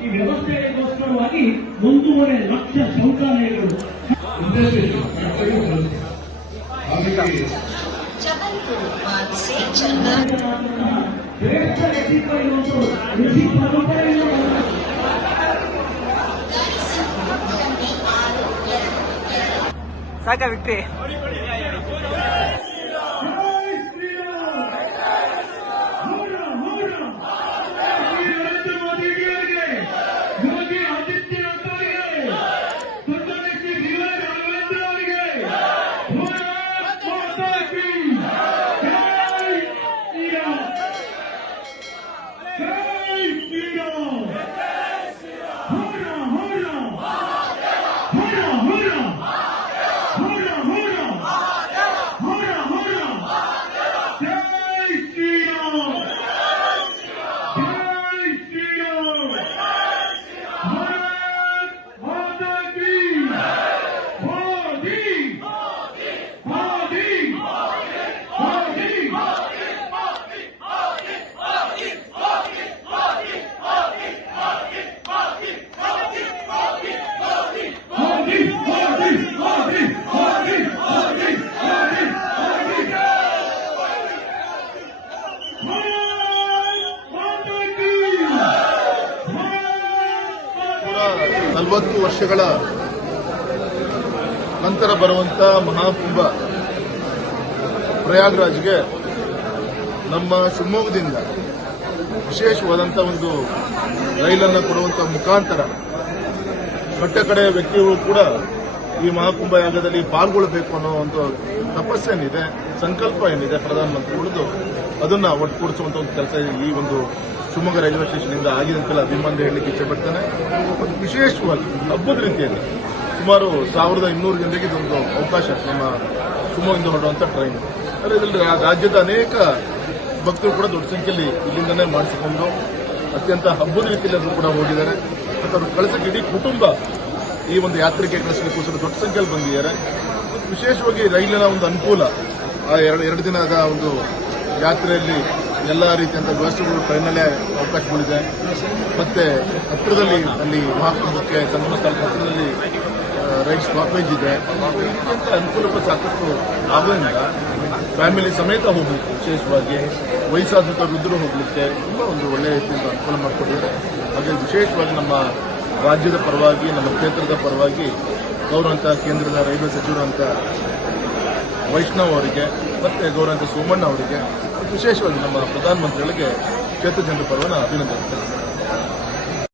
ಈ ವ್ಯವಸ್ಥೆಗೋಸ್ಕರವಾಗಿ ಒಂದೂವರೆ ಲಕ್ಷ ಶೌಚಾಲಯಗಳು ಶ್ರೇಷ್ಠ ರಸಿಕ ಇರುವಂತಹ ಕೃಷಿ ಪರಂಪರೆ ಸಾಕ ವ್ಯಕ್ತಿ ನಲವತ್ತು ವರ್ಷಗಳ ನಂತರ ಬರುವಂತ ಮಹಾಕುಂಭ ಪ್ರಯಾಗ್ರಾಜ್ಗೆ ನಮ್ಮ ಶಿವಮೊಗ್ಗದಿಂದ ವಿಶೇಷವಾದಂಥ ಒಂದು ರೈಲನ್ನು ಕೊಡುವಂಥ ಮುಖಾಂತರ ಕಟ್ಟ ಕಡೆ ವ್ಯಕ್ತಿಗಳು ಕೂಡ ಈ ಮಹಾಕುಂಭ ಯಾಗದಲ್ಲಿ ಪಾಲ್ಗೊಳ್ಳಬೇಕು ಅನ್ನೋ ಒಂದು ತಪಸ್ಸೇನಿದೆ ಸಂಕಲ್ಪ ಏನಿದೆ ಪ್ರಧಾನಮಂತ್ರಿಗಳದ್ದು, ಅದನ್ನ ಒಟ್ಟುಗೂಡಿಸುವಂತ ಒಂದು ಕೆಲಸ ಈ ಒಂದು ಶಿವಮೊಗ್ಗ ರೈಲ್ವೆ ಸ್ಟೇಷನ್ ಇಂದ ಆಗಿದೆ ಅಂತೆಲ್ಲ ಅಭಿಮಾನ ಹೇಳಲಿಕ್ಕೆ ಇಷ್ಟಪಡ್ತೇನೆ. ಒಂದು ವಿಶೇಷವಾಗಿ ಹಬ್ಬದ ರೀತಿಯಲ್ಲಿ ಸುಮಾರು ಸಾವಿರದ ಇನ್ನೂರು ಜನರಿಗೆ ಇದೊಂದು ಅವಕಾಶ ನಮ್ಮ ಶಿವಮೊಗ್ಗದಿಂದ ಹೊರಡುವಂಥ ಟ್ರೈನ್ ಆದರೆ ಇದರಲ್ಲಿ ರಾಜ್ಯದ ಅನೇಕ ಭಕ್ತರು ಕೂಡ ದೊಡ್ಡ ಸಂಖ್ಯೆಯಲ್ಲಿ ಇಲ್ಲಿಂದನೇ ಮಾಡಿಸಿಕೊಂಡು ಅತ್ಯಂತ ಹಬ್ಬದ ರೀತಿಯಲ್ಲಿ ಅವರು ಕೂಡ ಹೋಗಿದ್ದಾರೆ. ಮತ್ತು ಅವರು ಕಳಿಸಕ್ಕೆ ಇಡೀ ಕುಟುಂಬ ಈ ಒಂದು ಯಾತ್ರೆಗೆ ಕಳಿಸಲಿಕ್ಕೋಸ್ಕರ ದೊಡ್ಡ ಸಂಖ್ಯೆಯಲ್ಲಿ ಬಂದಿದ್ದಾರೆ. ವಿಶೇಷವಾಗಿ ರೈಲಿನ ಒಂದು ಅನುಕೂಲ, ಆ ಎರಡು ಎರಡು ದಿನದ ಒಂದು ಯಾತ್ರೆಯಲ್ಲಿ ಎಲ್ಲ ರೀತಿಯಂತ ವ್ಯವಸ್ಥೆಗಳು ಟ್ರೈನಲ್ಲೇ ಅವಕಾಶಗಳಿದೆ. ಮತ್ತೆ ಹತ್ತಿರದಲ್ಲಿ ಅಲ್ಲಿ ಮಹಾಕುಂಭಕ್ಕೆ ಸಂಗಮ ಹತ್ತಿರದಲ್ಲಿ ರೈಟ್ ಸ್ಟಾಪೇಜ್ ಇದೆ. ಅಂತ ಅನುಕೂಲಕ್ಕೆ ಸಾಕಷ್ಟು ಆಗೋದ್ರಿಂದ ಫ್ಯಾಮಿಲಿ ಸಮೇತ ಹೋಗ್ಲಿಕ್ಕೆ, ವಿಶೇಷವಾಗಿ ವಯಸ್ಸಾದಂಥ ವೃದ್ಧರು ಹೋಗ್ಲಿಕ್ಕೆ ತುಂಬ ಒಂದು ಒಳ್ಳೆಯ ರೀತಿಯಿಂದ ಅನುಕೂಲ ಮಾಡಿಕೊಟ್ಟಿದೆ. ಹಾಗೆ ವಿಶೇಷವಾಗಿ ನಮ್ಮ ರಾಜ್ಯದ ಪರವಾಗಿ, ನಮ್ಮ ಕ್ಷೇತ್ರದ ಪರವಾಗಿ ಗೌರವಂತ ಕೇಂದ್ರದ ರೈಲ್ವೆ ಸಚಿವರಂತ ವೈಷ್ಣವ್ ಅವರಿಗೆ ಮತ್ತೆ ಗೌರವಂತ ಸೋಮಣ್ಣ ಅವರಿಗೆ ವಿಶೇಷವಾಗಿ ನಮ್ಮ ಪ್ರಧಾನಮಂತ್ರಿಗಳಿಗೆ ಕ್ಷೇತ್ರ ಜನರ ಪರ್ವನ ಅಭಿನಂದನೆ